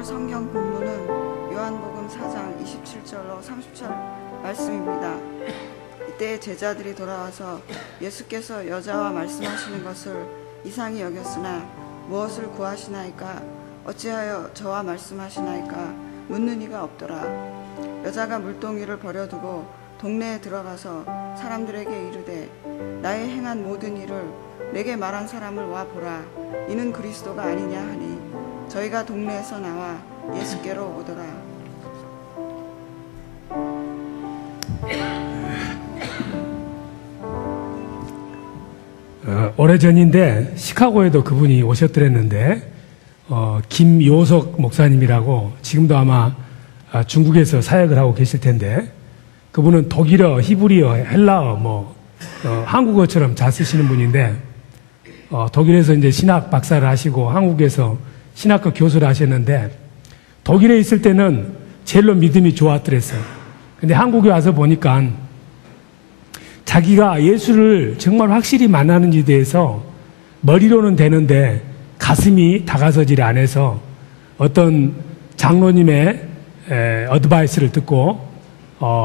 오늘 성경 본문은 요한복음 4장 27절로 30절 말씀입니다. 이때 제자들이 돌아와서 예수께서 여자와 말씀하시는 것을 이상히 여겼으나 무엇을 구하시나이까? 어찌하여 저와 말씀하시나이까? 묻는 이가 없더라. 여자가 물동이를 버려두고 동네에 들어가서 사람들에게 이르되 나의 행한 모든 일을 내게 말한 사람을 와 보라. 이는 그리스도가 아니냐 하니 저희가 동네에서 나와 예수께로 오더라. 오래전인데 시카고에도 그분이 오셨더랬는데 김요석 목사님이라고 지금도 아마 중국에서 사역을 하고 계실 텐데 그분은 독일어, 히브리어, 헬라어, 한국어처럼 잘 쓰시는 분인데 독일에서 이제 신학 박사를 하시고 한국에서 신학과 교수를 하셨는데 독일에 있을 때는 제일로 믿음이 좋았더랬어요. 근데 한국에 와서 보니까 자기가 예수를 정말 확실히 만나는지에 대해서 머리로는 되는데 가슴이 다가서질 않아서 어떤 장로님의 어드바이스를 듣고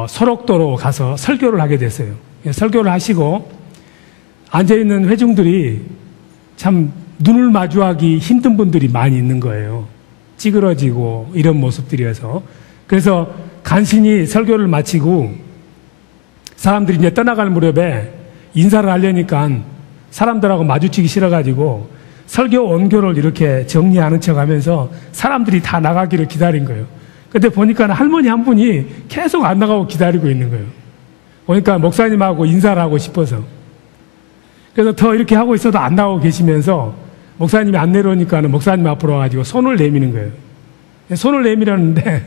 설옥도로 가서 설교를 하게 됐어요. 설교를 하시고 앉아있는 회중들이 참 눈을 마주하기 힘든 분들이 많이 있는 거예요. 찌그러지고 이런 모습들이어서. 그래서 간신히 설교를 마치고 사람들이 이제 떠나갈 무렵에 인사를 하려니까 사람들하고 마주치기 싫어가지고 설교 원교를 이렇게 정리하는 척 하면서 사람들이 다 나가기를 기다린 거예요. 근데 보니까 할머니 한 분이 계속 안 나가고 기다리고 있는 거예요. 보니까 목사님하고 인사를 하고 싶어서. 그래서 더 이렇게 하고 있어도 안 나오고 계시면서 목사님이 안 내려오니까는 목사님 앞으로 와가지고 손을 내미는 거예요. 손을 내밀었는데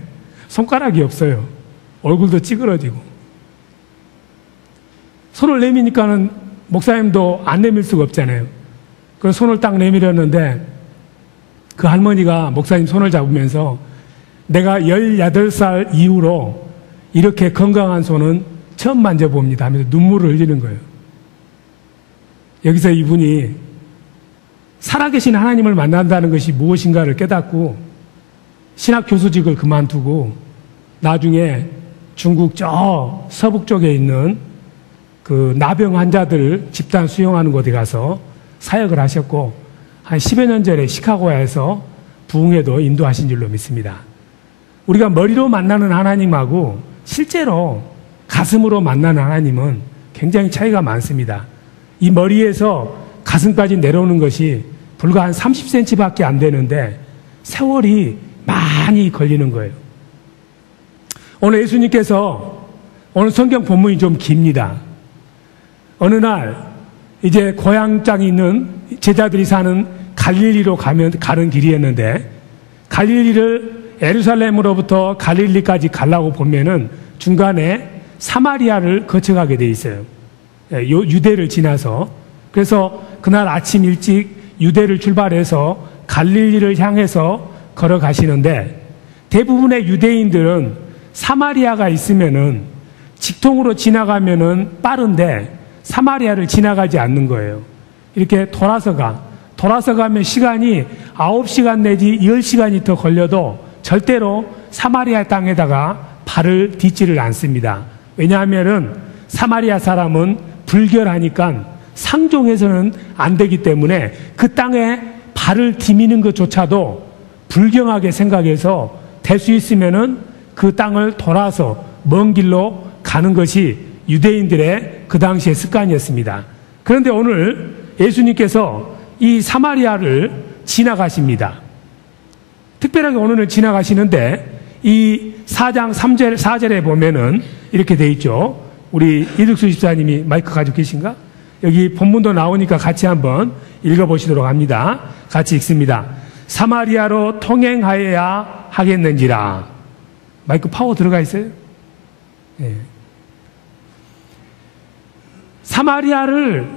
손가락이 없어요. 얼굴도 찌그러지고. 손을 내미니까는 목사님도 안 내밀 수가 없잖아요. 그래서 손을 딱 내밀었는데 그 할머니가 목사님 손을 잡으면서 내가 18살 이후로 이렇게 건강한 손은 처음 만져봅니다 하면서 눈물을 흘리는 거예요. 여기서 이분이 살아계신 하나님을 만난다는 것이 무엇인가를 깨닫고 신학 교수직을 그만두고 나중에 중국 저 서북 쪽에 있는 그 나병 환자들 집단 수용하는 곳에 가서 사역을 하셨고 한 10여 년 전에 시카고에서 부흥회도 인도하신 줄로 믿습니다. 우리가 머리로 만나는 하나님하고 실제로 가슴으로 만나는 하나님은 굉장히 차이가 많습니다. 이 머리에서 가슴까지 내려오는 것이 불과 한 30cm밖에 안 되는데 세월이 많이 걸리는 거예요. 오늘 예수님께서 오늘 성경 본문이 좀 깁니다. 어느 날 이제 고향장이 있는 제자들이 사는 갈릴리로 가는 길이었는데 갈릴리를 예루살렘으로부터 갈릴리까지 가려고 보면은 중간에 사마리아를 거쳐가게 돼 있어요. 유대를 지나서. 그래서 그날 아침 일찍 유대를 출발해서 갈릴리를 향해서 걸어가시는데 대부분의 유대인들은 사마리아가 있으면은 직통으로 지나가면은 빠른데 사마리아를 지나가지 않는 거예요. 이렇게 돌아서 가면 시간이 9시간 내지 10시간이 더 걸려도 절대로 사마리아 땅에다가 발을 딛지를 않습니다. 왜냐하면은 사마리아 사람은 불결하니까 상종해서는 안 되기 때문에 그 땅에 발을 디미는 것조차도 불경하게 생각해서 될 수 있으면은 그 땅을 돌아서 먼 길로 가는 것이 유대인들의 그 당시의 습관이었습니다. 그런데 오늘 예수님께서 이 사마리아를 지나가십니다. 특별하게 오늘은 지나가시는데 이 4장 4절에 보면은 이렇게 돼 있죠. 우리 이득수 집사님이 마이크 가지고 계신가? 여기 본문도 나오니까 같이 한번 읽어보시도록 합니다. 같이 읽습니다. 사마리아로 통행하여야 하겠는지라. 마이크 파워 들어가 있어요? 네. 사마리아를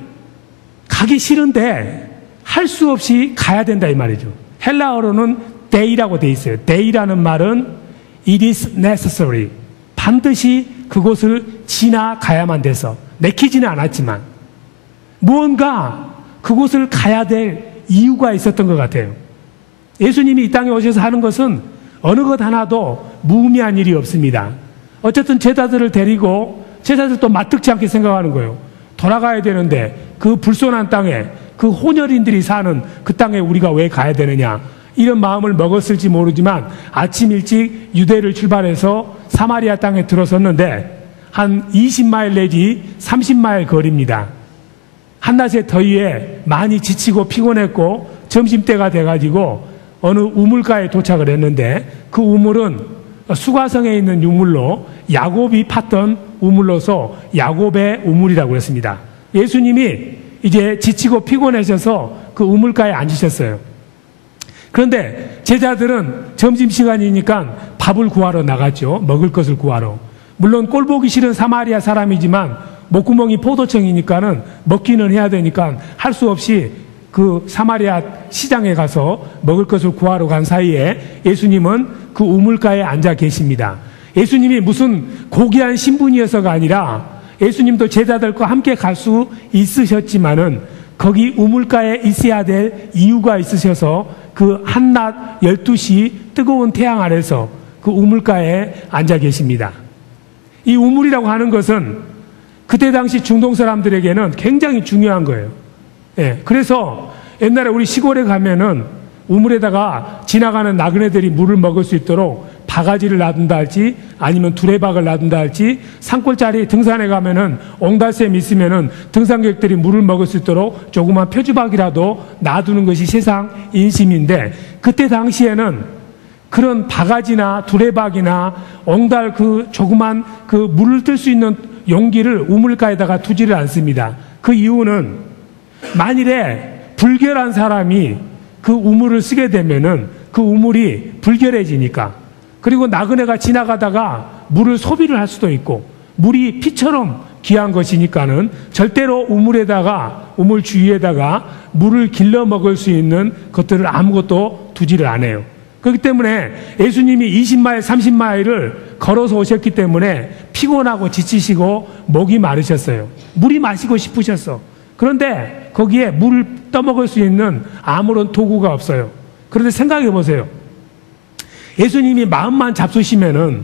가기 싫은데 할 수 없이 가야 된다 이 말이죠. 헬라어로는 데이라고 돼 있어요. 데이라는 말은 it is necessary. 반드시 그곳을 지나가야만 돼서 내키지는 않았지만 무언가 그곳을 가야 될 이유가 있었던 것 같아요. 예수님이 이 땅에 오셔서 하는 것은 어느 것 하나도 무의미한 일이 없습니다. 어쨌든 제자들을 데리고 제자들도 마뜩지 않게 생각하는 거예요. 돌아가야 되는데 그 불손한 땅에 그 혼혈인들이 사는 그 땅에 우리가 왜 가야 되느냐, 이런 마음을 먹었을지 모르지만 아침 일찍 유대를 출발해서 사마리아 땅에 들어섰는데 한 20마일 내지 30마일 거리입니다. 한낮의 더위에 많이 지치고 피곤했고 점심때가 돼가지고 어느 우물가에 도착을 했는데 그 우물은 수가성에 있는 우물로 야곱이 팠던 우물로서 야곱의 우물이라고 했습니다. 예수님이 이제 지치고 피곤하셔서 그 우물가에 앉으셨어요. 그런데 제자들은 점심시간이니까 밥을 구하러 나갔죠. 먹을 것을 구하러. 물론 꼴보기 싫은 사마리아 사람이지만 목구멍이 포도청이니까는 먹기는 해야 되니까 할 수 없이 그 사마리아 시장에 가서 먹을 것을 구하러 간 사이에 예수님은 그 우물가에 앉아 계십니다. 예수님이 무슨 고귀한 신분이어서가 아니라 예수님도 제자들과 함께 갈 수 있으셨지만은 거기 우물가에 있어야 될 이유가 있으셔서 그 한낮 12시 뜨거운 태양 아래서 그 우물가에 앉아 계십니다. 이 우물이라고 하는 것은 그때 당시 중동 사람들에게는 굉장히 중요한 거예요. 예, 그래서 옛날에 우리 시골에 가면은 우물에다가 지나가는 나그네들이 물을 먹을 수 있도록 바가지를 놔둔다 할지 아니면 두레박을 놔둔다 할지 산골짜리 등산에 가면은 옹달샘이 있으면은 등산객들이 물을 먹을 수 있도록 조그만 표주박이라도 놔두는 것이 세상 인심인데, 그때 당시에는 그런 바가지나 두레박이나 옹달 그 조그만 그 물을 뜰 수 있는 용기를 우물가에다가 두지를 않습니다. 그 이유는 만일에 불결한 사람이 그 우물을 쓰게 되면은 그 우물이 불결해지니까, 그리고 나그네가 지나가다가 물을 소비를 할 수도 있고 물이 피처럼 귀한 것이니까는 절대로 우물에다가, 우물 주위에다가 물을 길러 먹을 수 있는 것들을 아무것도 두지를 않아요. 그렇기 때문에 예수님이 20마일, 30마일을 걸어서 오셨기 때문에 피곤하고 지치시고 목이 마르셨어요. 물이 마시고 싶으셨어. 그런데 거기에 물을 떠먹을 수 있는 아무런 도구가 없어요. 그런데 생각해 보세요. 예수님이 마음만 잡수시면은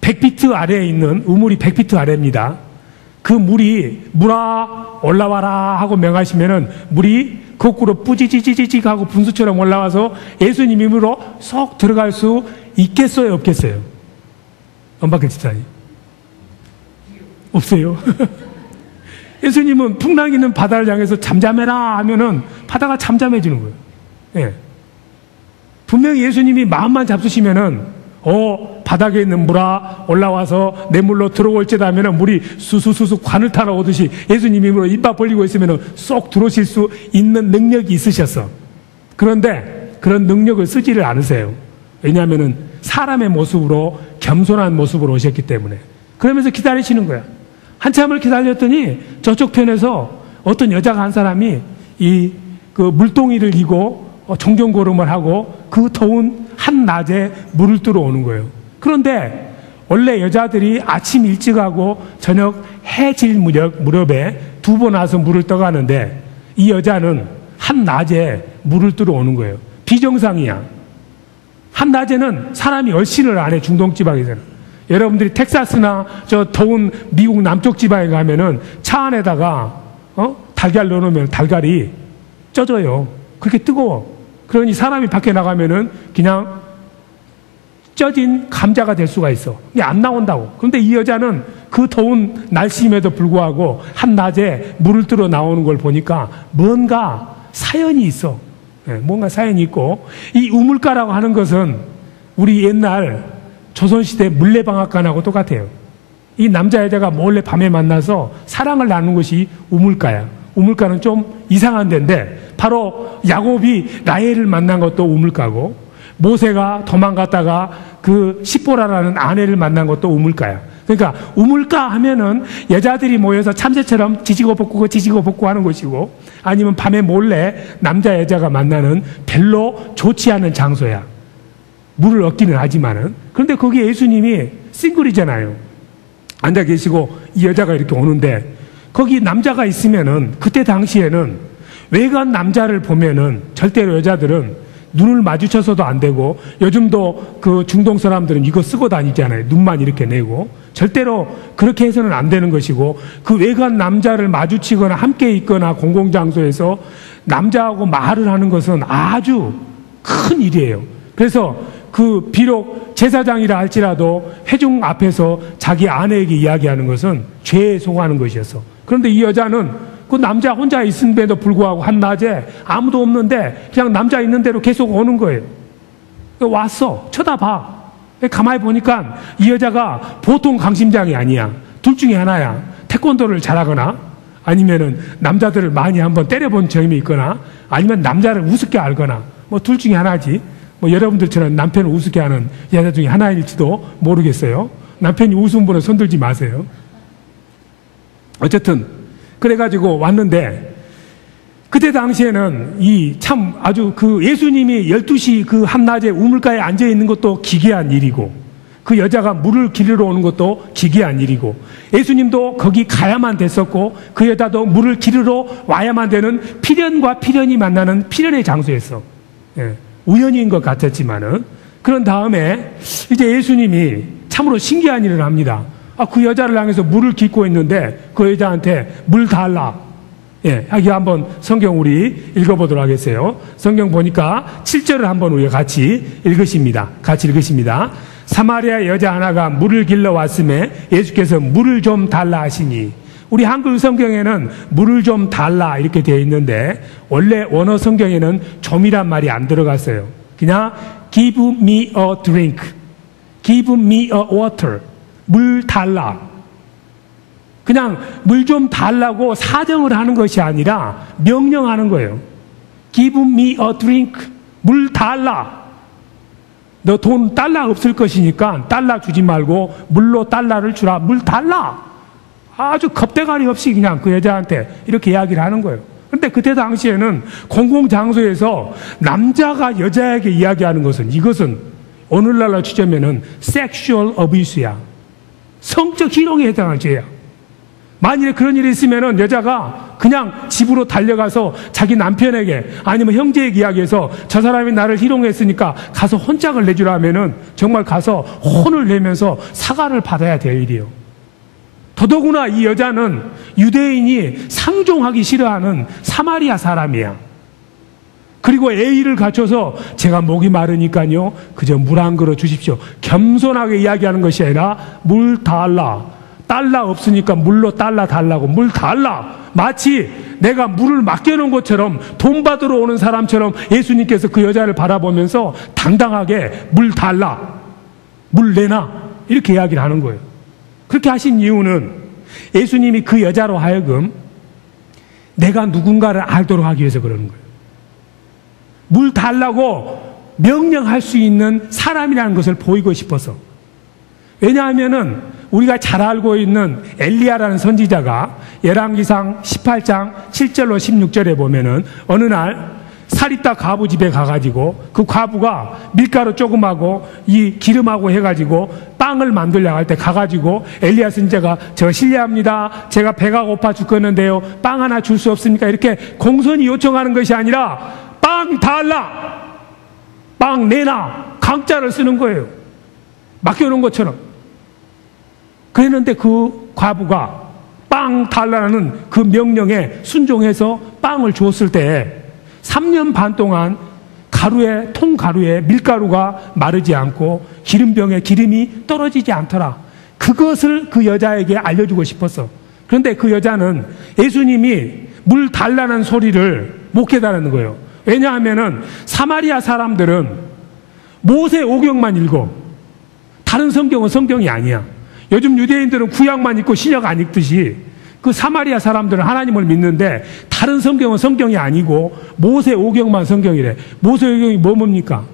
100피트 아래에 있는 우물이 100피트 아래입니다. 그 물이 물아 올라와라 하고 명하시면은 물이 거꾸로 뿌지지지직 하고 분수처럼 올라와서 예수님 힘으로 쏙 들어갈 수 있겠어요, 없겠어요? 엄박길 집사님. 없어요. 예수님은 풍랑 있는 바다를 향해서 잠잠해라 하면은 바다가 잠잠해지는 거예요. 예. 분명히 예수님이 마음만 잡수시면은 바닥에 있는 물아 올라와서 내 물로 들어올지다 하면은 물이 수수수수 관을 타러 오듯이 예수님이 힘으로 입밥 벌리고 있으면은 쏙 들어오실 수 있는 능력이 있으셨어. 그런데 그런 능력을 쓰지를 않으세요. 왜냐하면은 사람의 모습으로 겸손한 모습으로 오셨기 때문에. 그러면서 기다리시는 거야. 한참을 기다렸더니 저쪽 편에서 어떤 여자가 한 사람이 그 물동이를 이고 종종걸음을 하고 그 더운 한낮에 물을 뜨러 오는 거예요. 그런데 원래 여자들이 아침 일찍 하고 저녁 해 질 무렵에 2번 와서 물을 떠가는데 이 여자는 한낮에 물을 뜨러 오는 거예요. 비정상이야. 한낮에는 사람이 얼씬을 안 해, 중동 지방에서는. 여러분들이 텍사스나 저 더운 미국 남쪽 지방에 가면은 차 안에다가 달걀 넣어놓으면 달걀이 쪄져요. 그렇게 뜨거워. 그러니 사람이 밖에 나가면은 그냥 쪄진 감자가 될 수가 있어. 근데 안 나온다고. 그런데 이 여자는 그 더운 날씨임에도 불구하고 한낮에 물을 뜨러 나오는 걸 보니까 뭔가 사연이 있어. 네, 뭔가 사연이 있고, 이 우물가라고 하는 것은 우리 옛날 조선시대 물레방앗간하고 똑같아요. 이 남자 여자가 몰래 밤에 만나서 사랑을 나누는 것이 우물가야. 우물가는 좀 이상한 데인데 바로 야곱이 라헬을 만난 것도 우물가고 모세가 도망갔다가 그 시보라라는 아내를 만난 것도 우물가야. 그러니까 우물가 하면은 여자들이 모여서 참새처럼 지지고 볶고 하는 것이고, 아니면 밤에 몰래 남자 여자가 만나는 별로 좋지 않은 장소야. 물을 얻기는 하지만은. 그런데 거기에 예수님이 싱글이잖아요. 앉아 계시고 이 여자가 이렇게 오는데 거기 남자가 있으면은 그때 당시에는 외간 남자를 보면은 절대로 여자들은 눈을 마주쳐서도 안 되고, 요즘도 그 중동 사람들은 이거 쓰고 다니잖아요. 눈만 이렇게 내고. 절대로 그렇게 해서는 안 되는 것이고, 그 외간 남자를 마주치거나 함께 있거나 공공장소에서 남자하고 말을 하는 것은 아주 큰 일이에요. 그래서 그 비록 제사장이라 할지라도 회중 앞에서 자기 아내에게 이야기하는 것은 죄에 속하는 것이었어. 그런데 이 여자는 그 남자 혼자 있음에도 불구하고 한낮에 아무도 없는데 그냥 남자 있는 대로 계속 오는 거예요. 왔어. 쳐다봐. 가만히 보니까 이 여자가 보통 강심장이 아니야. 둘 중에 하나야. 태권도를 잘하거나 아니면은 남자들을 많이 한번 때려본 점이 있거나 아니면 남자를 우습게 알거나 뭐 둘 중에 하나지. 뭐 여러분들처럼 남편을 우습게 하는 여자 중에 하나일지도 모르겠어요. 남편이 우스운 분은 손들지 마세요. 어쨌든 그래가지고 왔는데, 그때 당시에는 이 참 아주 그 예수님이 12시 그 한낮에 우물가에 앉아 있는 것도 기괴한 일이고, 그 여자가 물을 기르러 오는 것도 기괴한 일이고, 예수님도 거기 가야만 됐었고, 그 여자도 물을 기르러 와야만 되는 필연과 필연이 만나는 필연의 장소였어. 예, 우연인 것 같았지만은, 그런 다음에 이제 예수님이 참으로 신기한 일을 합니다. 그 여자를 향해서 물을 깃고 있는데 그 여자한테 물 달라. 예, 여기 한번 성경 우리 읽어보도록 하겠어요. 성경 보니까 7절을 한번 우리가 같이 읽으십니다. 같이 읽으십니다. 사마리아 여자 하나가 물을 길러 왔음에 예수께서 물을 좀 달라 하시니, 우리 한글 성경에는 물을 좀 달라 이렇게 되어 있는데 원래 원어 성경에는 좀이란 말이 안 들어갔어요. 그냥 give me a drink, give me a water, 물 달라. 그냥 물 좀 달라고 사정을 하는 것이 아니라 명령하는 거예요. Give me a drink, 물 달라. 너 돈 달러 없을 것이니까 달러 주지 말고 물로 달러를 주라. 물 달라. 아주 겁대가리 없이 그냥 그 여자한테 이렇게 이야기를 하는 거예요. 그런데 그때 당시에는 공공장소에서 남자가 여자에게 이야기하는 것은, 이것은 오늘날로 치자면은 섹슈얼 어뷰스야. 성적 희롱에 해당할 죄야. 만일에 그런 일이 있으면은 여자가 그냥 집으로 달려가서 자기 남편에게 아니면 형제에게 이야기해서 저 사람이 나를 희롱했으니까 가서 혼짝을 내주라 하면은 정말 가서 혼을 내면서 사과를 받아야 될 일이에요. 더더구나 이 여자는 유대인이 상종하기 싫어하는 사마리아 사람이야. 그리고 예의를 갖춰서 제가 목이 마르니까요 그저 물 한 그릇 주십시오, 겸손하게 이야기하는 것이 아니라 물 달라. 달라 없으니까 물로 달라 달라고, 물 달라. 마치 내가 물을 맡겨놓은 것처럼, 돈 받으러 오는 사람처럼 예수님께서 그 여자를 바라보면서 당당하게 물 달라, 물 내놔, 이렇게 이야기를 하는 거예요. 그렇게 하신 이유는 예수님이 그 여자로 하여금 내가 누군가를 알도록 하기 위해서 그러는 거예요. 물 달라고 명령할 수 있는 사람이라는 것을 보이고 싶어서. 왜냐하면은 우리가 잘 알고 있는 엘리야라는 선지자가 열왕기상 18장 7절로 16절에 보면은 어느 날 사립다 과부 집에 가가지고 그 과부가 밀가루 조금하고 이 기름하고 해가지고 빵을 만들려고 할 때 가가지고 엘리야 선지자가 저 실례합니다, 제가 배가 고파 죽겠는데요, 빵 하나 줄 수 없습니까? 이렇게 공손히 요청하는 것이 아니라 빵 달라, 빵 내놔, 강자를 쓰는 거예요. 맡겨놓은 것처럼. 그랬는데 그 과부가 빵 달라는 그 명령에 순종해서 빵을 줬을 때 3년 반 동안 가루에, 통가루에 밀가루가 마르지 않고 기름병에 기름이 떨어지지 않더라. 그것을 그 여자에게 알려주고 싶었어. 그런데 그 여자는 예수님이 물 달라는 소리를 못 깨달는 거예요. 왜냐하면은 사마리아 사람들은 모세 오경만 읽어. 다른 성경은 성경이 아니야. 요즘 유대인들은 구약만 읽고 신약 안 읽듯이 그 사마리아 사람들은 하나님을 믿는데 다른 성경은 성경이 아니고 모세 오경만 성경이래. 모세 오경이 뭡니까?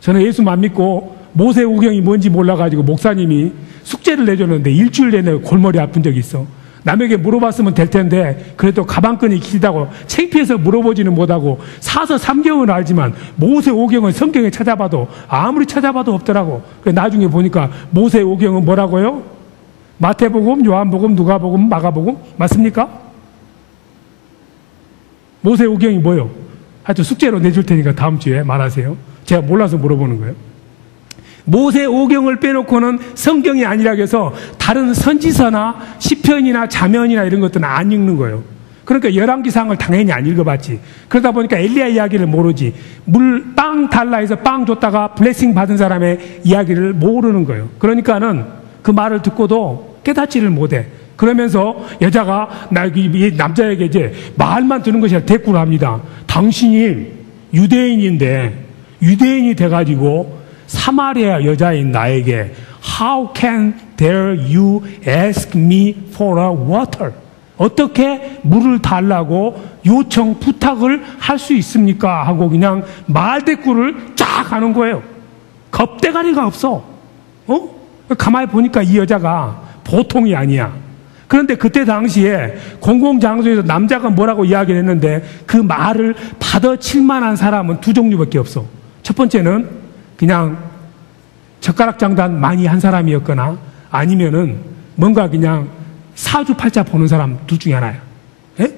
저는 예수만 믿고 모세 오경이 뭔지 몰라가지고 목사님이 숙제를 내줬는데 일주일 내내 골머리 아픈 적이 있어. 남에게 물어봤으면 될 텐데 그래도 가방끈이 길다고 창피해서 물어보지는 못하고 사서 3경은 알지만 모세 오경은 성경에 찾아봐도 아무리 찾아봐도 없더라고. 나중에 보니까 모세 오경은 뭐라고요? 마태복음, 요한복음, 누가복음, 마가복음 맞습니까? 모세 오경이 뭐요? 하여튼 숙제로 내줄 테니까 다음 주에 말하세요. 제가 몰라서 물어보는 거예요. 모세 오경을 빼놓고는 성경이 아니라고 해서 다른 선지서나 시편이나 자면이나 이런 것들은 안 읽는 거예요. 그러니까 열왕기상을 당연히 안 읽어봤지. 그러다 보니까 엘리야 이야기를 모르지. 빵 달라 해서 빵 줬다가 블레싱 받은 사람의 이야기를 모르는 거예요. 그러니까는 그 말을 듣고도 깨닫지를 못해. 그러면서 여자가 이 남자에게 이제 말만 듣는 것이 아니라 대꾸를 합니다. 당신이 유대인인데 유대인이 돼가지고 사마리아 여자인 나에게 How can dare you ask me for a water? 어떻게 물을 달라고 요청, 부탁을 할 수 있습니까? 하고 그냥 말대꾸를 쫙 하는 거예요. 겁대가리가 없어. 가만히 보니까 이 여자가 보통이 아니야. 그런데 그때 당시에 공공장소에서 남자가 뭐라고 이야기를 했는데 그 말을 받아칠 만한 사람은 두 종류밖에 없어. 첫 번째는 그냥 젓가락 장단 많이 한 사람이었거나 아니면은 뭔가 그냥 사주팔자 보는 사람 둘 중에 하나야. 예?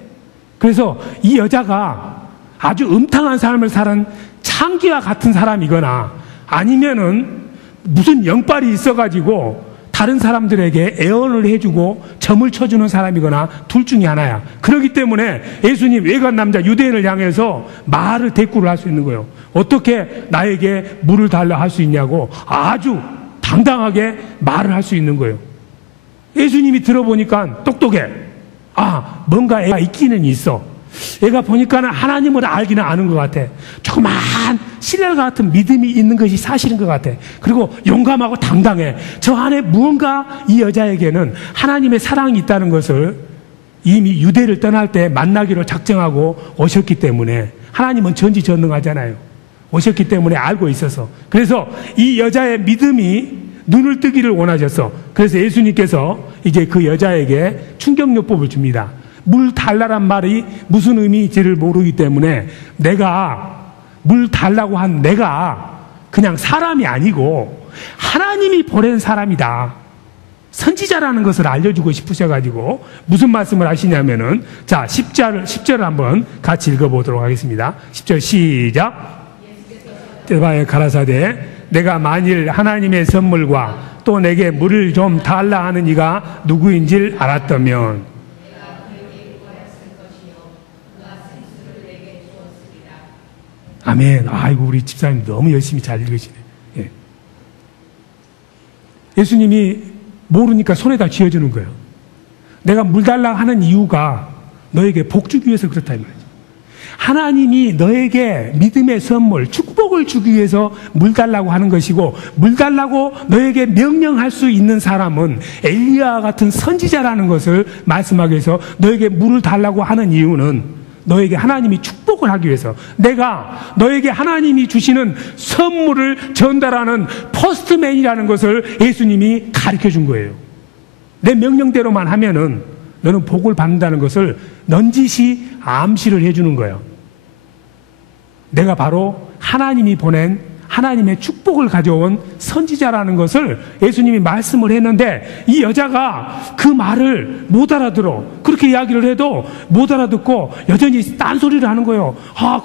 그래서 이 여자가 아주 음탕한 삶을 사는 창기와 같은 사람이거나 아니면은 무슨 영빨이 있어가지고 다른 사람들에게 애언을 해주고 점을 쳐주는 사람이거나 둘 중에 하나야. 그렇기 때문에 예수님 외간 남자 유대인을 향해서 말을 대꾸를 할 수 있는 거예요. 어떻게 나에게 물을 달라 할 수 있냐고 아주 당당하게 말을 할 수 있는 거예요. 예수님이 들어보니까 똑똑해. 뭔가 애가 있기는 있어. 애가 보니까는 하나님을 알기는 아는 것 같아. 조그만 신뢰 같은 믿음이 있는 것이 사실인 것 같아. 그리고 용감하고 당당해. 저 안에 무언가 이 여자에게는 하나님의 사랑이 있다는 것을 이미 유대를 떠날 때 만나기로 작정하고 오셨기 때문에 하나님은 전지전능하잖아요. 오셨기 때문에 알고 있어서. 그래서 이 여자의 믿음이 눈을 뜨기를 원하셨어. 그래서 예수님께서 이제 그 여자에게 충격요법을 줍니다. 물 달라란 말이 무슨 의미인지를 모르기 때문에 내가 물 달라고 한 내가 그냥 사람이 아니고 하나님이 보낸 사람이다. 선지자라는 것을 알려주고 싶으셔가지고 무슨 말씀을 하시냐면은 자 10절을 한번 같이 읽어보도록 하겠습니다. 10절 시작. 대바에 가라사대 내가 만일 하나님의 선물과 또 내게 물을 좀 달라 하는 이가 누구인지를 알았다면 아멘. 아이고 우리 집사님 너무 열심히 잘 읽으시네. 예. 예수님이 모르니까 손에다 쥐어주는 거예요. 내가 물 달라 하는 이유가 너에게 복 주기 위해서 그렇다 이 말이죠. 하나님이 너에게 믿음의 선물, 축복을 주기 위해서 물 달라고 하는 것이고 물 달라고 너에게 명령할 수 있는 사람은 엘리야 같은 선지자라는 것을 말씀하기 위해서 너에게 물을 달라고 하는 이유는 너에게 하나님이 축복을 하기 위해서 내가 너에게 하나님이 주시는 선물을 전달하는 포스트맨이라는 것을 예수님이 가르쳐 준 거예요. 내 명령대로만 하면은 너는 복을 받는다는 것을 넌지시 암시를 해주는 거예요. 내가 바로 하나님이 보낸 하나님의 축복을 가져온 선지자라는 것을 예수님이 말씀을 했는데 이 여자가 그 말을 못 알아들어. 그렇게 이야기를 해도 못 알아듣고 여전히 딴소리를 하는 거예요.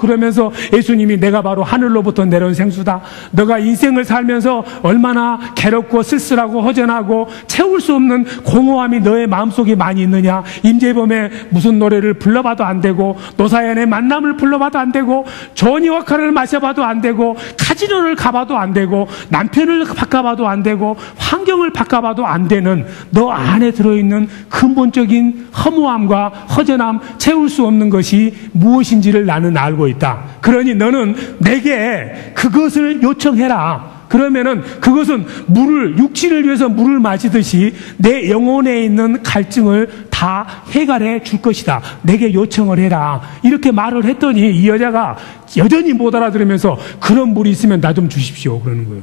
그러면서 예수님이 내가 바로 하늘로부터 내려온 생수다. 너가 인생을 살면서 얼마나 괴롭고 쓸쓸하고 허전하고 채울 수 없는 공허함이 너의 마음속에 많이 있느냐. 임재범의 무슨 노래를 불러봐도 안 되고 노사연의 만남을 불러봐도 안 되고 조니워커를 마셔봐도 안 되고 카지노를 가봐도 안 되고 남편을 바꿔봐도 안 되고 환경을 바꿔봐도 안 되는 너 안에 들어있는 근본적인 허무함과 허전함 채울 수 없는 것이 무엇인지를 나는 알고 있다. 그러니 너는 내게 그것을 요청해라. 그러면은 그것은 육신을 위해서 물을 마시듯이 내 영혼에 있는 갈증을 다 해결해 줄 것이다. 내게 요청을 해라. 이렇게 말을 했더니 이 여자가 여전히 못 알아들으면서 그런 물이 있으면 나 좀 주십시오. 그러는 거예요.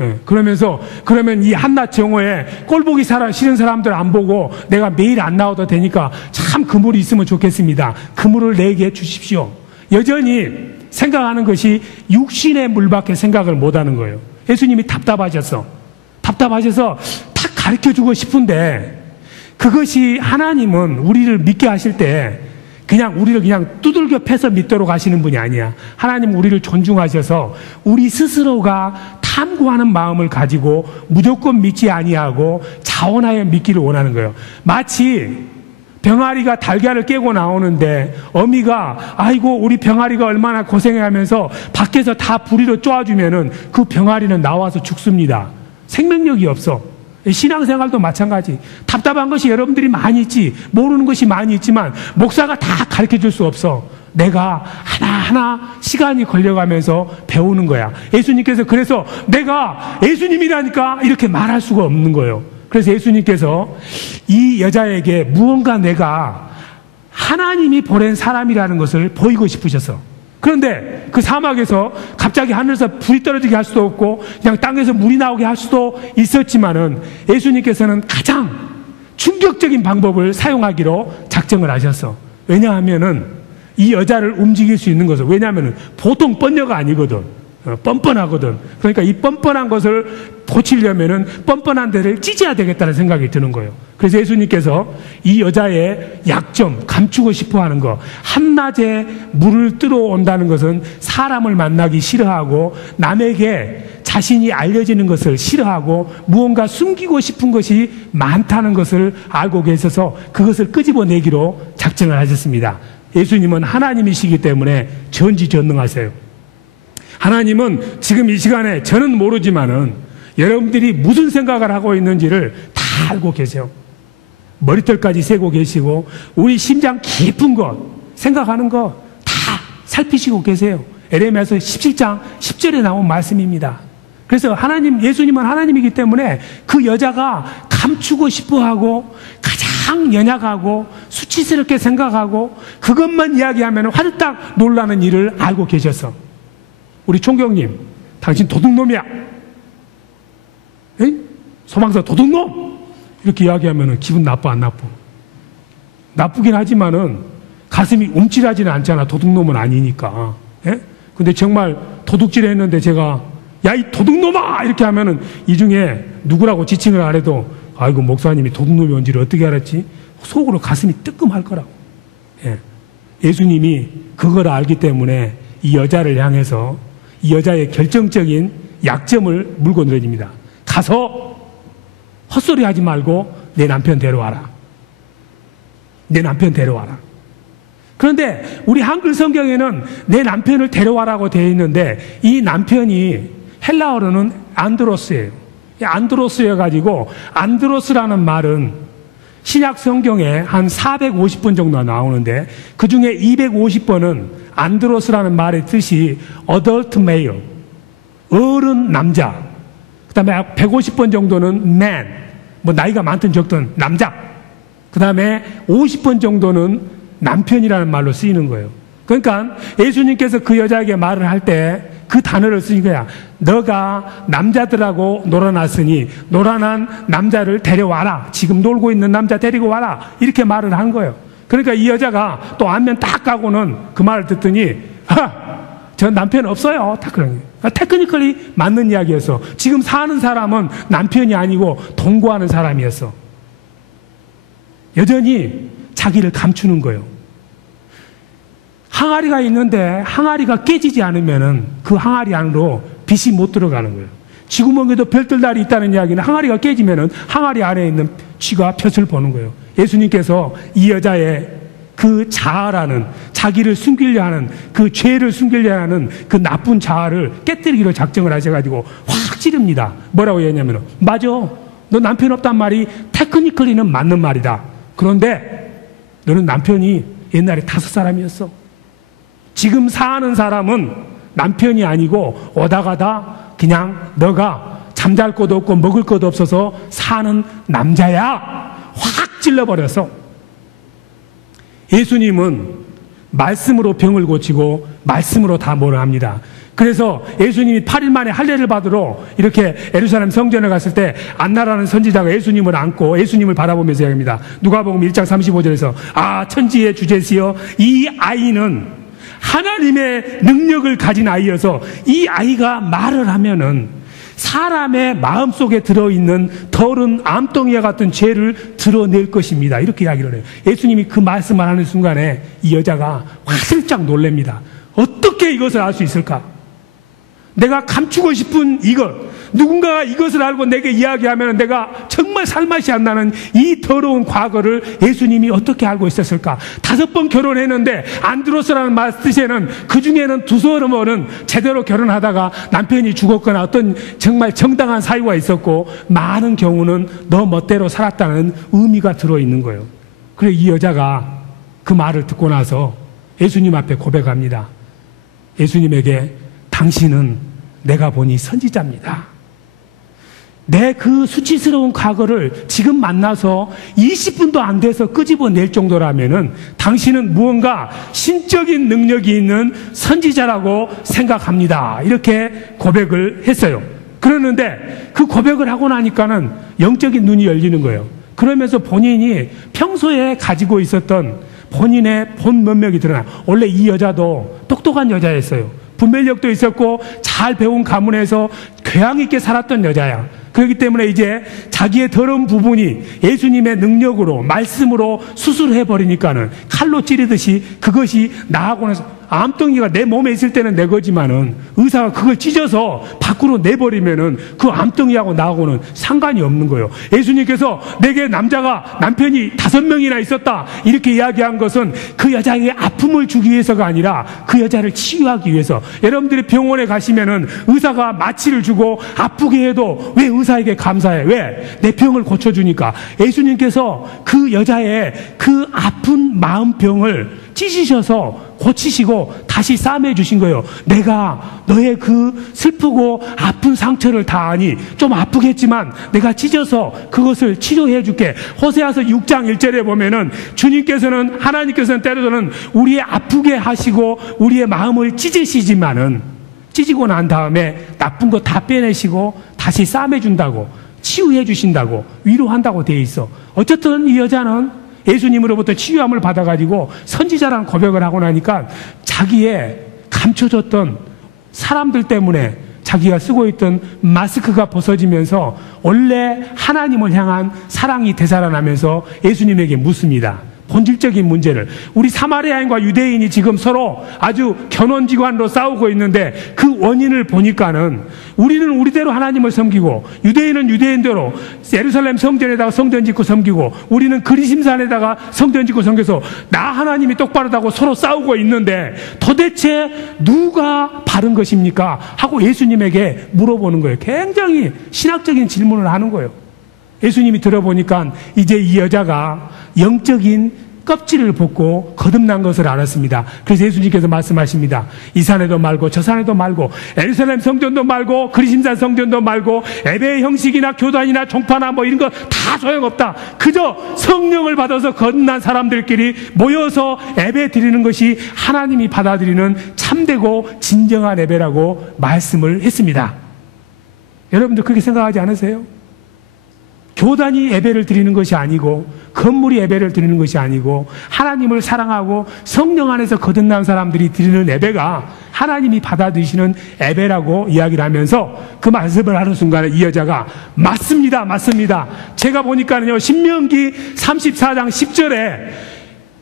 예, 그러면 이 한낮 정오에 꼴보기 싫은 사람들 안 보고 내가 매일 안 나와도 되니까 참 그 물이 있으면 좋겠습니다. 그 물을 내게 주십시오. 여전히 생각하는 것이 육신의 물밖에 생각을 못하는 거예요. 예수님이 답답하셔서 탁 가르쳐주고 싶은데 그것이 하나님은 우리를 믿게 하실 때 그냥 우리를 그냥 두들겨 패서 믿도록 하시는 분이 아니야. 하나님은 우리를 존중하셔서 우리 스스로가 탐구하는 마음을 가지고 무조건 믿지 아니하고 자원하여 믿기를 원하는 거예요. 마치 병아리가 달걀을 깨고 나오는데 어미가 아이고 우리 병아리가 얼마나 고생해하면서 밖에서 다 부리로 쪼아주면은 그 병아리는 나와서 죽습니다. 생명력이 없어. 신앙생활도 마찬가지. 답답한 것이 여러분들이 많이 있지, 모르는 것이 많이 있지만 목사가 다 가르쳐줄 수 없어. 내가 하나하나 시간이 걸려가면서 배우는 거야. 예수님께서 그래서 내가 예수님이라니까 이렇게 말할 수가 없는 거예요. 그래서 예수님께서 이 여자에게 무언가 내가 하나님이 보낸 사람이라는 것을 보이고 싶으셨어. 그런데 그 사막에서 갑자기 하늘에서 불이 떨어지게 할 수도 없고 그냥 땅에서 물이 나오게 할 수도 있었지만은 예수님께서는 가장 충격적인 방법을 사용하기로 작정을 하셨어. 왜냐하면은 이 여자를 움직일 수 있는 것은, 왜냐하면은 보통 뻔녀가 아니거든. 뻔뻔하거든. 그러니까 이 뻔뻔한 것을 고치려면은 뻔뻔한 데를 찢어야 되겠다는 생각이 드는 거예요. 그래서 예수님께서 이 여자의 약점, 감추고 싶어 하는 거, 한낮에 물을 뜨러 온다는 것은 사람을 만나기 싫어하고 남에게 자신이 알려지는 것을 싫어하고 무언가 숨기고 싶은 것이 많다는 것을 알고 계셔서 그것을 끄집어내기로 작정을 하셨습니다. 예수님은 하나님이시기 때문에 전지전능하세요. 하나님은 지금 이 시간에 저는 모르지만은 여러분들이 무슨 생각을 하고 있는지를 다 알고 계세요. 머리털까지 세고 계시고 우리 심장 깊은 것, 생각하는 거 다 살피시고 계세요. 에레미야서 17장 10절에 나온 말씀입니다. 그래서 하나님, 예수님은 하나님이기 때문에 그 여자가 감추고 싶어하고 가장 연약하고 수치스럽게 생각하고 그것만 이야기하면 화들짝 놀라는 일을 알고 계셔서, 우리 총경님, 당신 도둑놈이야. 에이? 소방서 도둑놈! 이렇게 이야기하면 기분 나빠, 안 나빠? 나쁘긴 하지만은 가슴이 움찔하지는 않잖아. 도둑놈은 아니니까. 예? 근데 정말 도둑질 했는데 제가 야, 이 도둑놈아! 이렇게 하면은 이 중에 누구라고 지칭을 안 해도 아이고, 목사님이 도둑놈이 뭔지를 어떻게 알았지? 속으로 가슴이 뜨끔할 거라고. 예. 예수님이 그걸 알기 때문에 이 여자를 향해서 이 여자의 결정적인 약점을 물고 늘어집니다. 가서 헛소리 하지 말고 내 남편 데려와라. 내 남편 데려와라. 그런데 우리 한글 성경에는 내 남편을 데려와라고 되어 있는데 이 남편이 헬라어로는 안드로스예요. 안드로스여가지고 안드로스라는 말은 신약 성경에 한 450번 정도 나오는데 그 중에 250번은 안드로스라는 말의 뜻이 adult male, 어른 남자. 그 다음에 150번 정도는 man, 뭐 나이가 많든 적든 남자. 그 다음에 50번 정도는 남편이라는 말로 쓰이는 거예요. 그러니까 예수님께서 그 여자에게 말을 할 때 그 단어를 쓰는 거야. 너가 남자들하고 놀아놨으니 놀아난 남자를 데려와라. 지금 놀고 있는 남자 데리고 와라. 이렇게 말을 한 거예요. 그러니까 이 여자가 또 안면 딱 가고는 그 말을 듣더니 저 남편 없어요. 다 그런 거예요. 테크니컬이 맞는 이야기였어. 지금 사는 사람은 남편이 아니고 동거하는 사람이었어. 여전히 자기를 감추는 거예요. 항아리가 있는데 항아리가 깨지지 않으면은 그 항아리 안으로 빛이 못 들어가는 거예요. 쥐구멍에도 별들달이 있다는 이야기는 항아리가 깨지면은 항아리 안에 있는 쥐가 볕을 보는 거예요. 예수님께서 이 여자의 그 자아라는, 자기를 숨기려 하는, 그 죄를 숨기려 하는 그 나쁜 자아를 깨뜨리기로 작정을 하셔가지고 확 찌릅니다. 뭐라고 했냐면, 맞아, 너 남편 없단 말이 테크니컬리는 맞는 말이다. 그런데 너는 남편이 옛날에 5사람이었어. 지금 사는 사람은 남편이 아니고 오다 가다 그냥 너가 잠잘 것도 없고 먹을 것도 없어서 사는 남자야. 확 찔러버렸어. 예수님은 말씀으로 병을 고치고 말씀으로 다 뭐를 합니다. 그래서 예수님이 8일 만에 할례를 받으러 이렇게 예루살렘 성전에 갔을 때 안나라는 선지자가 예수님을 안고 예수님을 바라보면서 이야기합니다. 누가복음 1장 35절에서 아, 천지의 주제시여, 이 아이는 하나님의 능력을 가진 아이여서 이 아이가 말을 하면은 사람의 마음속에 들어있는 더러운 암덩이와 같은 죄를 드러낼 것입니다. 이렇게 이야기를 해요. 예수님이 그 말씀을 하는 순간에 이 여자가 화들짝 놀랍니다. 어떻게 이것을 알 수 있을까? 내가 감추고 싶은 이것, 누군가가 이것을 알고 내게 이야기하면 내가 정말 살맛이 안 나는 이 더러운 과거를 예수님이 어떻게 알고 있었을까? 5번 결혼했는데 안드로스라는 말 뜻에는 그 중에는 2번은 제대로 결혼하다가 남편이 죽었거나 어떤 정말 정당한 사유가 있었고, 많은 경우는 너 멋대로 살았다는 의미가 들어있는 거예요. 그래 이 여자가 그 말을 듣고 나서 예수님 앞에 고백합니다. 예수님에게 당신은 내가 보니 선지자입니다. 내 그 수치스러운 과거를 지금 만나서 20분도 안 돼서 끄집어낼 정도라면은 당신은 무언가 신적인 능력이 있는 선지자라고 생각합니다. 이렇게 고백을 했어요. 그러는데 그 고백을 하고 나니까는 영적인 눈이 열리는 거예요. 그러면서 본인이 평소에 가지고 있었던 본인의 본 면목이 드러나요. 원래 이 여자도 똑똑한 여자였어요. 분별력도 있었고 잘 배운 가문에서 교양 있게 살았던 여자야. 그렇기 때문에 이제 자기의 더러운 부분이 예수님의 능력으로 말씀으로 수술해버리니까는 칼로 찌르듯이 그것이 나하고는 암덩이가 내 몸에 있을 때는 내 거지만은 의사가 그걸 찢어서 밖으로 내버리면은 그 암덩이하고 나하고는 상관이 없는 거예요. 예수님께서 내게 남편이 5명이나 있었다 이렇게 이야기한 것은 그 여자에게 아픔을 주기 위해서가 아니라 그 여자를 치유하기 위해서. 여러분들이 병원에 가시면은 의사가 마취를 주고 아프게 해도 왜 의사에게 감사해? 왜? 내 병을 고쳐주니까. 예수님께서 그 여자의 그 아픈 마음병을 찢으셔서 고치시고 다시 싸매 주신 거예요. 내가 너의 그 슬프고 아픈 상처를 다 아니. 좀 아프겠지만 내가 찢어서 그것을 치료해 줄게. 호세아서 6장 1절에 보면은 하나님께서는 때로는 우리의 아프게 하시고 우리의 마음을 찢으시지만은 찢고 난 다음에 나쁜 거 다 빼내시고 다시 싸매 준다고, 치유해 주신다고, 위로한다고 돼 있어. 어쨌든 이 여자는 예수님으로부터 치유함을 받아가지고 선지자라는 고백을 하고 나니까 자기의 감춰졌던 사람들 때문에 자기가 쓰고 있던 마스크가 벗어지면서 원래 하나님을 향한 사랑이 되살아나면서 예수님에게 묻습니다. 본질적인 문제를. 우리 사마리아인과 유대인이 지금 서로 아주 견원지관으로 싸우고 있는데 그 원인을 보니까는 우리는 우리대로 하나님을 섬기고 유대인은 유대인대로 예루살렘 성전에다가 성전 짓고 섬기고 우리는 그리심산에다가 성전 짓고 섬겨서 나 하나님이 똑바르다고 서로 싸우고 있는데 도대체 누가 바른 것입니까? 하고 예수님에게 물어보는 거예요. 굉장히 신학적인 질문을 하는 거예요. 예수님이 들어보니까 이제 이 여자가 영적인 껍질을 벗고 거듭난 것을 알았습니다. 그래서 예수님께서 말씀하십니다. 이 산에도 말고 저 산에도 말고 예루살렘 성전도 말고 그리심산 성전도 말고 예배의 형식이나 교단이나 종파나 뭐 이런 거 다 소용없다. 그저 성령을 받아서 거듭난 사람들끼리 모여서 예배 드리는 것이 하나님이 받아들이는 참되고 진정한 예배라고 말씀을 했습니다. 여러분들 그렇게 생각하지 않으세요? 교단이 예배를 드리는 것이 아니고 건물이 예배를 드리는 것이 아니고 하나님을 사랑하고 성령 안에서 거듭난 사람들이 드리는 예배가 하나님이 받아들이시는 예배라고 이야기를 하면서 그 말씀을 하는 순간에 이 여자가 맞습니다. 제가 보니까는요, 신명기 34장 10절에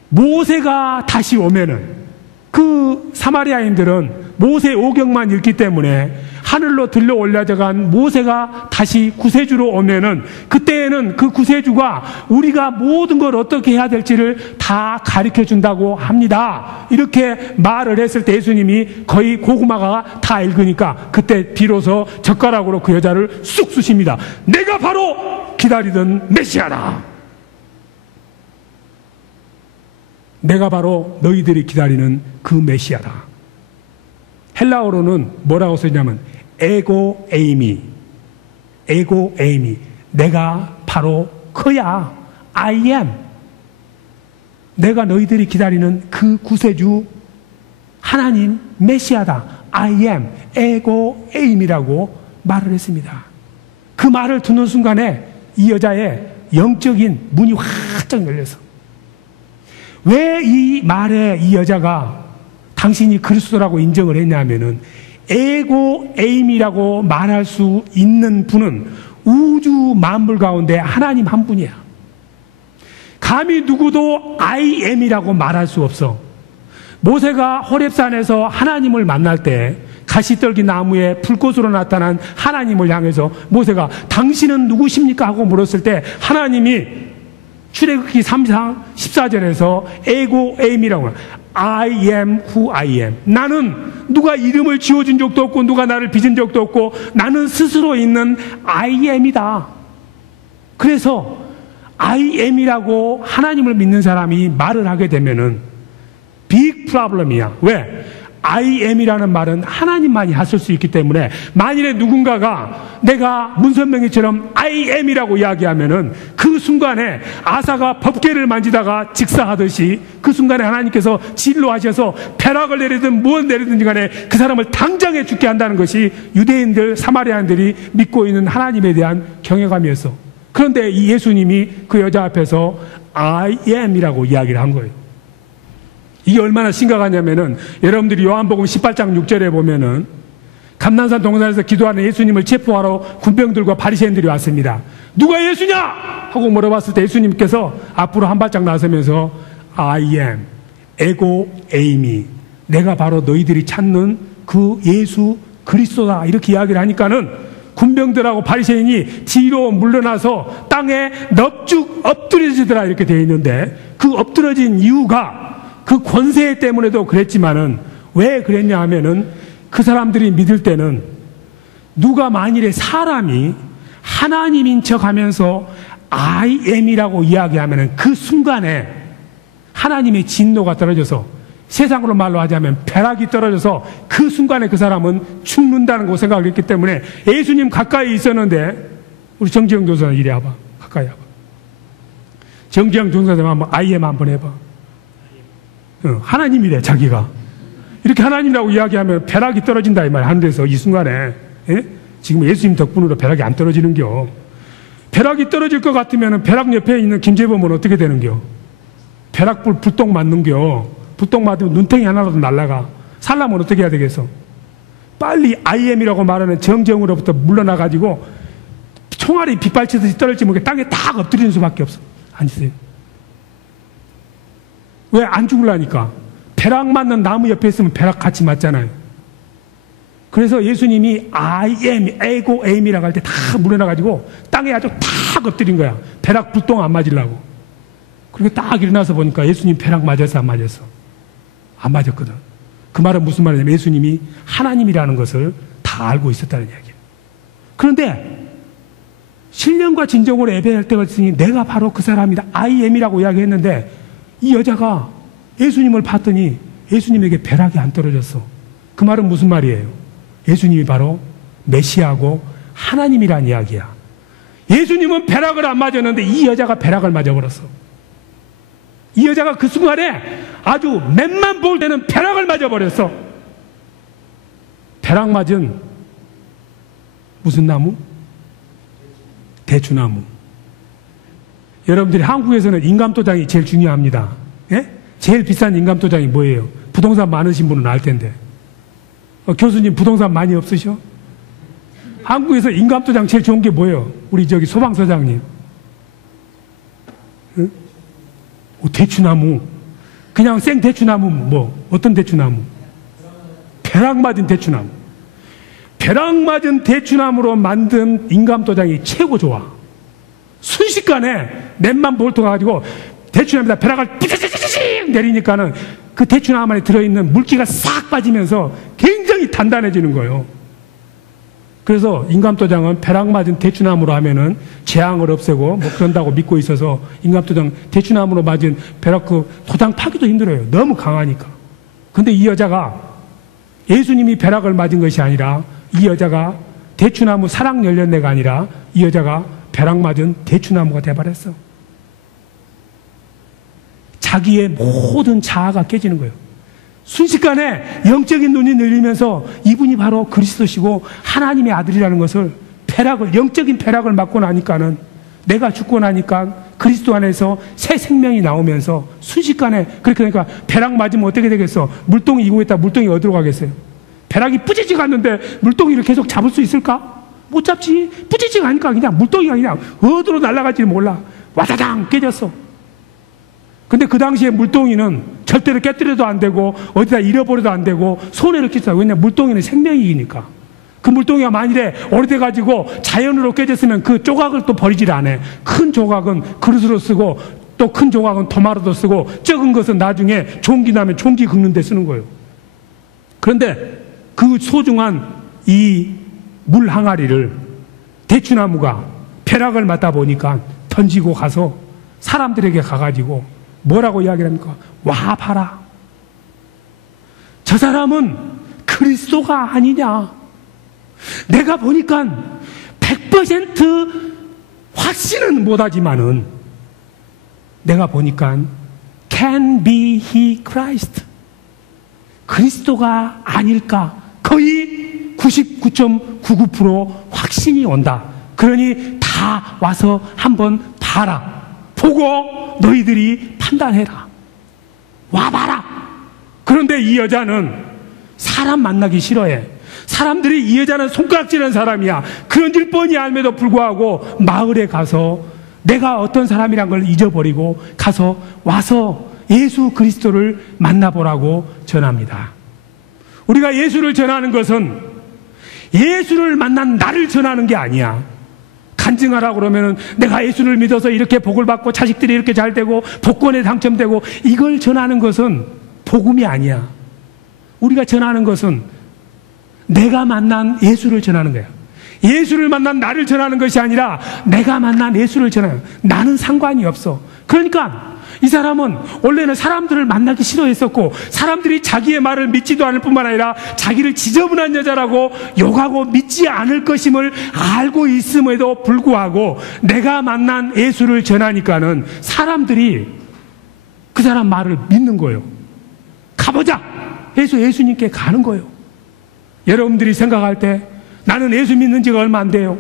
모세가 다시 오면은 그 사마리아인들은 모세 오경만 읽기 때문에 하늘로 들려 올려져간 모세가 다시 구세주로 오면은 그때에는 그 구세주가 우리가 모든 걸 어떻게 해야 될지를 다 가르쳐 준다고 합니다. 이렇게 말을 했을 때 예수님이 거의 고구마가 다 읽으니까 그때 비로소 젓가락으로 그 여자를 쑥 쑤십니다. 내가 바로 기다리던 메시아다. 내가 바로 너희들이 기다리는 그 메시아다. 헬라어로는 뭐라고 쓰냐면 에고 에이미. 내가 바로 그야. I am. 내가 너희들이 기다리는 그 구세주 하나님 메시아다. I am. 에고 에임이라고 말을 했습니다. 그 말을 듣는 순간에 이 여자의 영적인 문이 활짝 열려서 왜 이 말에 이 여자가 당신이 그리스도라고 인정을 했냐면은 에고 에임이라고 말할 수 있는 분은 우주 만물 가운데 하나님 한 분이야. 감히 누구도 I am이라고 말할 수 없어. 모세가 호렙산에서 하나님을 만날 때 가시떨기 나무에 불꽃으로 나타난 하나님을 향해서 모세가 당신은 누구십니까? 하고 물었을 때 하나님이 출애굽기 3장 14절에서 에고 에임이라고 해요. I am who I am. 나는 누가 이름을 지어준 적도 없고 누가 나를 빚은 적도 없고 나는 스스로 있는 I am이다. 그래서 I am이라고 하나님을 믿는 사람이 말을 하게 되면은 big problem이야. 왜? I am이라는 말은 하나님만이 하실 수 있기 때문에 만일에 누군가가 내가 문선명이처럼 I am이라고 이야기하면은 그 순간에 아사가 법궤를 만지다가 직사하듯이 그 순간에 하나님께서 진로하셔서 벼락을 내리든 무엇을 내리든지 간에 그 사람을 당장에 죽게 한다는 것이 유대인들, 사마리아인들이 믿고 있는 하나님에 대한 경외감이었어. 그런데 이 예수님이 그 여자 앞에서 I am이라고 이야기를 한 거예요. 이게 얼마나 심각하냐면은 여러분들이 요한복음 18장 6절에 보면은 감난산 동산에서 기도하는 예수님을 체포하러 군병들과 바리새인들이 왔습니다. 누가 예수냐? 하고 물어봤을 때 예수님께서 앞으로 한 발짝 나서면서 I am, 에고 에이미, 내가 바로 너희들이 찾는 그 예수 그리스도다 이렇게 이야기를 하니까는 군병들하고 바리새인이 뒤로 물러나서 땅에 넙죽 엎드려지더라 이렇게 되어 있는데 그 엎드려진 이유가 그 권세 때문에도 그랬지만은 왜 그랬냐 하면은 그 사람들이 믿을 때는 누가 만일에 사람이 하나님인 척 하면서 I am이라고 이야기하면은 그 순간에 하나님의 진노가 떨어져서 세상으로 말로 하자면 벼락이 떨어져서 그 순간에 그 사람은 죽는다는 거 생각을 했기 때문에 예수님 가까이 있었는데 우리 정지영 교수는 이리 와봐. 가까이 와봐. 정지영 교수님 한번 I am 한번 해봐. 하나님이래 자기가 이렇게 하나님이라고 이야기하면 벼락이 떨어진다 이 말 하는 데서 이 순간에 지금 예수님 덕분으로 벼락이 안 떨어지는겨. 벼락이 떨어질 것 같으면 벼락 옆에 있는 김재범은 어떻게 되는겨? 벼락불 불똥 맞는겨. 불똥 맞으면 눈탱이 하나라도 날라가. 살려면 어떻게 해야 되겠어? 빨리 I am이라고 말하는 정정으로부터 물러나가지고 총알이 빗발치듯이 떨어지면 땅에 딱 엎드리는 수밖에 없어. 앉으세요. 왜 안 죽으려니까? 벼락 맞는 나무 옆에 있으면 벼락 같이 맞잖아요. 그래서 예수님이 I am, 에고 am이라고 할 때 다 물러나가지고 땅에 아주 탁 엎드린 거야. 벼락 불똥 안 맞으려고. 그리고 딱 일어나서 보니까 예수님 벼락 맞았어, 안 맞았어? 안 맞았거든. 그 말은 무슨 말이냐면 예수님이 하나님이라는 것을 다 알고 있었다는 이야기예요. 그런데 신령과 진정으로 예배할 때가 있으니 내가 바로 그 사람이다. I am이라고 이야기했는데 이 여자가 예수님을 봤더니 예수님에게 벼락이 안 떨어졌어. 그 말은 무슨 말이에요? 예수님이 바로 메시아고 하나님이란 이야기야. 예수님은 벼락을 안 맞았는데 이 여자가 벼락을 맞아버렸어. 이 여자가 그 순간에 아주 맨만 볼 때는 벼락을 맞아버렸어. 벼락 맞은 무슨 나무? 대추나무. 여러분들이 한국에서는 인감도장이 제일 중요합니다. 예? 제일 비싼 인감도장이 뭐예요? 부동산 많으신 분은 알 텐데. 교수님 부동산 많이 없으셔? 한국에서 인감도장 제일 좋은 게 뭐예요? 우리 저기 소방서장님. 응? 대추나무. 그냥 생 대추나무 뭐 어떤 대추나무? 벼락 맞은 대추나무. 벼락 맞은 대추나무로 만든 인감도장이 최고 좋아. 순식간에 맨만 볼터가지고 대추나무에다 벼락을 삐지지지직 내리니까는 그 대추나무 안에 들어있는 물기가 싹 빠지면서 굉장히 단단해지는 거예요. 그래서 인감도장은 벼락 맞은 대추나무로 하면은 재앙을 없애고 뭐 그런다고 믿고 있어서 인감도장 대추나무로 맞은 벼락 그 도장 파기도 힘들어요. 너무 강하니까. 근데 이 여자가 예수님이 벼락을 맞은 것이 아니라 이 여자가 대추나무 사랑 열렸네가 아니라 이 여자가 벼락 맞은 대추나무가 돼버렸어. 자기의 모든 자아가 깨지는 거예요. 순식간에 영적인 눈이 열리면서 이분이 바로 그리스도시고 하나님의 아들이라는 것을 영적인 벼락을 맞고 나니까는 내가 죽고 나니까 그리스도 안에서 새 생명이 나오면서 순식간에 그러니까 벼락 맞으면 어떻게 되겠어? 물동이 이곳에 있다 물동이 어디로 가겠어요? 벼락이 뿌지지가 않는데 물동이를 계속 잡을 수 있을까? 못 잡지. 뿌지지가 않으니까 그냥 물동이가 그냥 어디로 날아갈지 몰라. 와다당 깨졌어. 근데 그 당시에 물동이는 절대로 깨뜨려도 안 되고 어디다 잃어버려도 안 되고 손해를 끼쳐도, 왜냐면 물동이는 생명이니까. 그 물동이가 만일에 오래돼가지고 자연으로 깨졌으면 그 조각을 또 버리질 않아. 큰 조각은 그릇으로 쓰고 또 큰 조각은 도마로도 쓰고 적은 것은 나중에 종기 나면 종기 긁는 데 쓰는 거예요. 그런데 그 소중한 이 물 항아리를 대추나무가 벼락을 맞다 보니까 던지고 가서 사람들에게 가가지고 뭐라고 이야기를 합니까? 와 봐라, 저 사람은 그리스도가 아니냐. 내가 보니까 100% 확신은 못하지만은 내가 보니까 can be he Christ, 그리스도가 아닐까, 거의 99.99% 확신이 온다. 그러니 다 와서 한번 봐라. 보고 너희들이 판단해라. 와봐라. 그런데 이 여자는 사람 만나기 싫어해. 사람들이 이 여자는 손가락질하는 사람이야, 그런 줄 뻔히 알면도 불구하고 마을에 가서 내가 어떤 사람이란 걸 잊어버리고 가서 와서 예수 그리스도를 만나보라고 전합니다. 우리가 예수를 전하는 것은 예수를 만난 나를 전하는 게 아니야. 간증하라고 그러면은 내가 예수를 믿어서 이렇게 복을 받고 자식들이 이렇게 잘 되고 복권에 당첨되고, 이걸 전하는 것은 복음이 아니야. 우리가 전하는 것은 내가 만난 예수를 전하는 거야. 예수를 만난 나를 전하는 것이 아니라 내가 만난 예수를 전하는 거야. 나는 상관이 없어. 그러니까 이 사람은 원래는 사람들을 만나기 싫어했었고 사람들이 자기의 말을 믿지도 않을 뿐만 아니라 자기를 지저분한 여자라고 욕하고 믿지 않을 것임을 알고 있음에도 불구하고 내가 만난 예수를 전하니까는 사람들이 그 사람 말을 믿는 거예요. 가보자 해서 예수님께 가는 거예요. 여러분들이 생각할 때 나는 예수 믿는 지가 얼마 안 돼요,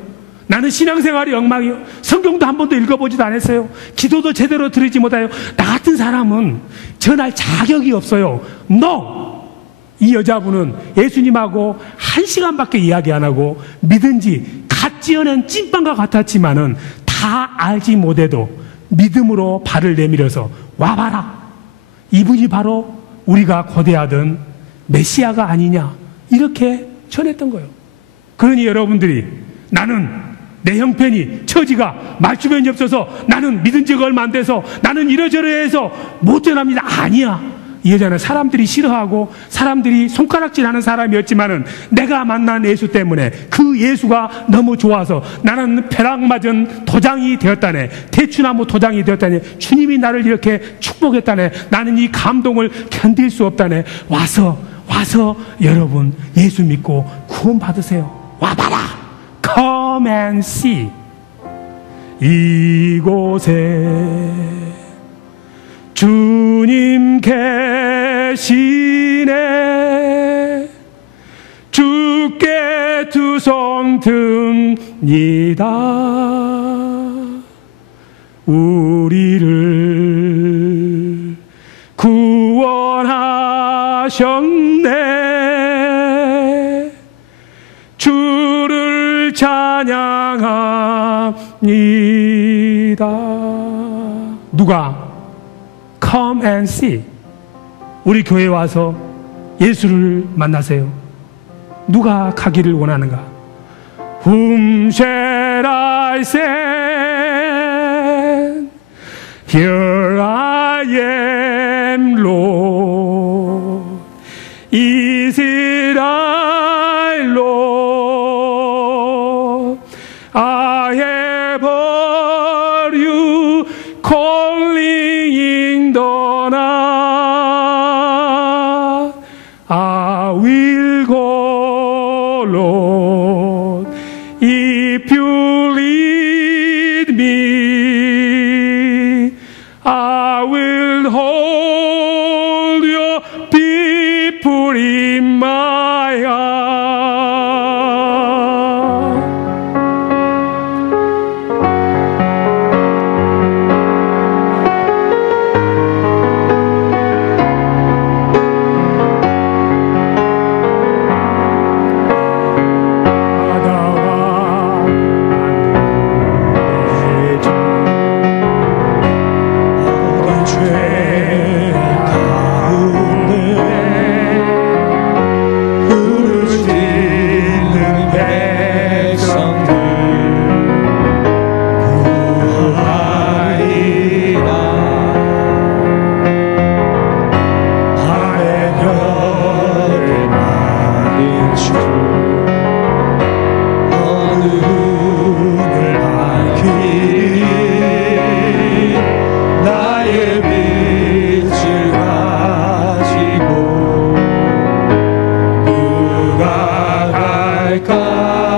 나는 신앙생활이 엉망이요, 성경도 한 번도 읽어보지도 않았어요, 기도도 제대로 드리지 못해요, 나 같은 사람은 전할 자격이 없어요. No! 이 여자분은 예수님하고 1시간밖에 이야기 안 하고 믿은 지 갓 지어낸 찐빵과 같았지만은 다 알지 못해도 믿음으로 발을 내밀어서 와봐라, 이분이 바로 우리가 고대하던 메시아가 아니냐, 이렇게 전했던 거예요. 그러니 여러분들이 나는 내 형편이 처지가 말주변이 없어서 나는 믿은 지가 얼마 안 돼서 나는 이러저러해서 못 전합니다, 아니야. 이 여자는 사람들이 싫어하고 사람들이 손가락질하는 사람이었지만은 내가 만난 예수 때문에 그 예수가 너무 좋아서 나는 벼락 맞은 도장이 되었다네, 대추나무 도장이 되었다네, 주님이 나를 이렇게 축복했다네, 나는 이 감동을 견딜 수 없다네, 와서 여러분 예수 믿고 구원 받으세요. 와봐라. Come and see. 이곳에 주님 계시네. 주께 두 손 듭니다. 우리를 구원하셨네. 주를 찬양합니다. 누가? Come and see. 우리 교회에 와서 예수를 만나세요. 누가 가기를 원하는가? Whom shall I send? Here I am, Lord. Is it I, Lord? I have heard you calling in the night. I will go, Lord, if you lead me. I will hold your people in my arms. 나